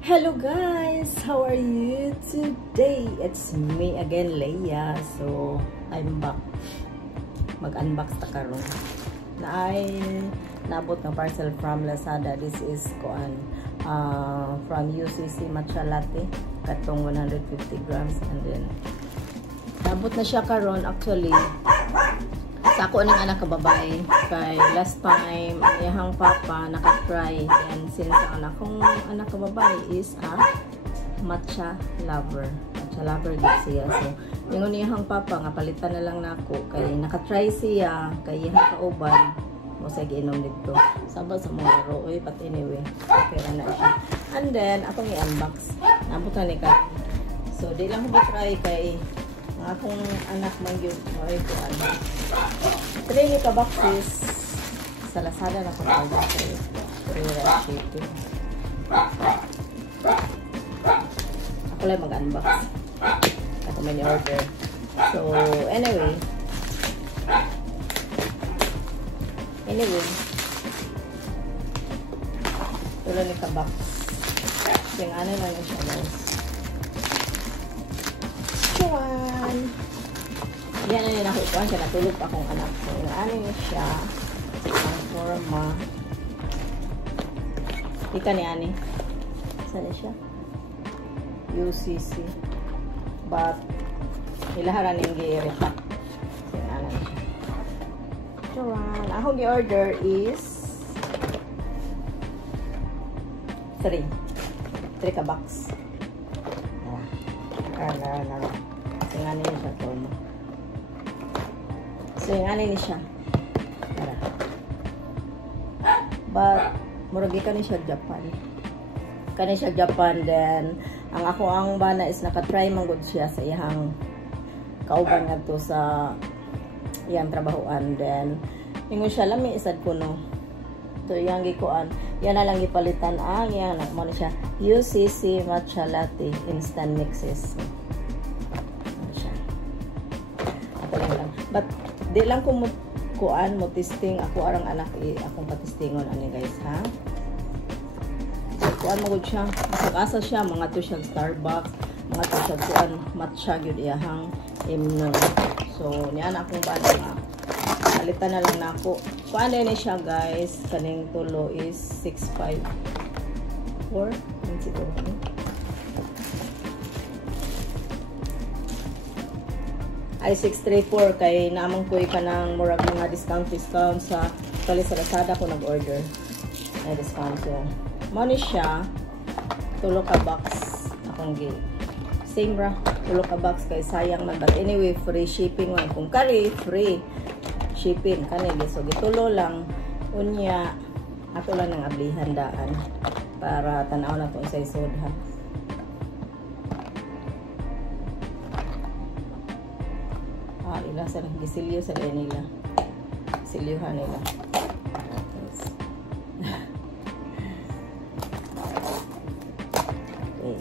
Hello guys! How are you today? It's me again, Leia. So, I'm back. Mag-unbox ta karon. Naabot ng parcel from Lazada. This is from UCC Matcha Latte. Katong 150 grams. And then, naabot na siya karon. Actually, sa ako ng anak kababae. Kay last time, iyahang papa nakatry. And since ang akong anak kababae is a matcha lover. Matcha lover gid siya. So, yung iyahang papa nga palitan na lang nako kay nakatry siya kay iyahang kauban mo sa giinom dito. Sabag sa mga laro. But anyway, okay na siya. And then, akong i-unbox. Nabot na ni ka. So, di lang ko try kay ang akong anak man yun. Okay, kuan. 3 ka boxes sa Lazada na kung order kayo. Pura shipping. Ako lang mag-unbox. Ako may ni-order. So, anyway. Tuloy ni ka box. Yung ano lang yung siya, guys. Chuan! Yan na nila nakukuhan siya. Natulog pa akong anak. So, yung ano niya siya. Ang forma. Ika ni Ani. Saan na siya? UCC. But, ilaharan yung gi-repack. So, yung ano niya siya. Chuan! Akong gi-order is 3 ka box. So, yung ano niya siya. So, yung ano niya siya. But, muragi ka ni siya Japan. Kani siya Japan. Then, ang ako ang bana is nakatry manggod siya sa iyang kauban nga to sa iyang trabahoan. Then, ingon siya lami isad ko no. So, iyang gikuan. Yan na lang ipalitan ang yan. Mo na siya UCC Matcha Latte Instant Mixes. Ano siya. Ako lang. But, di lang ko kuan mo testing ako arang anak akong patistingon ani guys ha. So, kuan mo gud siya. Masag-asa siya mga to siya Starbucks, mga to siya kuan matcha gyud iyahang imno. So niya na akong bana nga. Palitan na lang nako. Kuan din siya guys. Kaning tulo is 654. Siguro. Ay 634 kay namang kuy ka ng murag mga discount sa kali sa Lazada ko nag-order. May discount so. Money siya. Tulo ka box akong gi. Same ra. Tulo ka box kay sayang man but anyway free shipping man kung kari free shipping kanili so gitulo lang unya ako lang nang ablihan daan para tan-aw na to sa isod ha. Ila sa gisilyo sa nila. Silyuhan nila. Okay.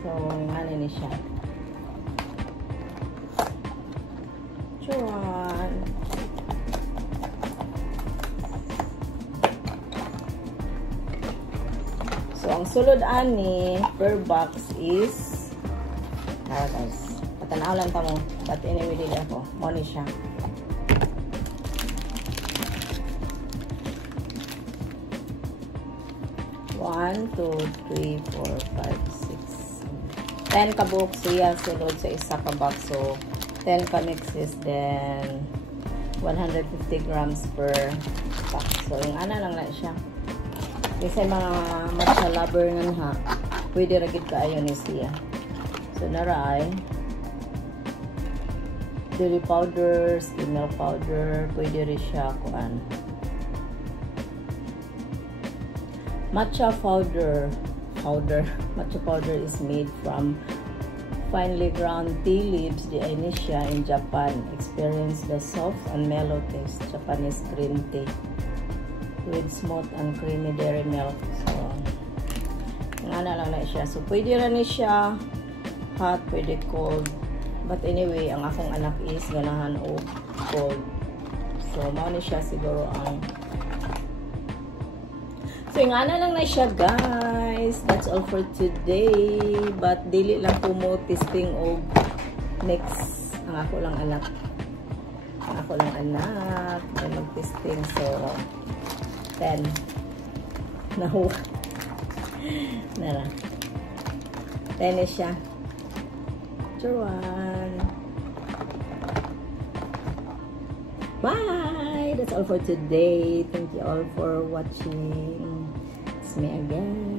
So, ano ni siya? Chuan. So, ang sulod ani per box is guys. Tanaw lang mo. But anyway, dili ako. Money siya. One, 2, 3, 4, 5, 6, 10 ka box siya sulod sa isa ka box. So, 10 ka mixes. Then, 150 grams per box. So, yung ana lang na siya. Kasi mga matcha lover nga ha. Pwede ragid ka ayon ni siya. So, naray. Dairy powder, skim milk powder, pwede rin siya kuan. Matcha powder. Matcha powder is made from finely ground tea leaves. Di ay ni siya in Japan. Experience the soft and mellow taste. Japanese green tea with smooth and creamy dairy milk. So, nga na lang na siya. So, pwede rin ni siya hot, pwede cold. But anyway, ang akong anak is ganahan o cold. So, mauni siya siguro ang... So, yung ana lang na siya, guys. guys, that's all for today. But dili lang po mo testing og next ang ako lang anak. Ang ako lang anak ay mag-testing. So 10 nahuwa nara 10 na siya. Chuan. Bye! That's all for today. Thank you all for watching. It's me again.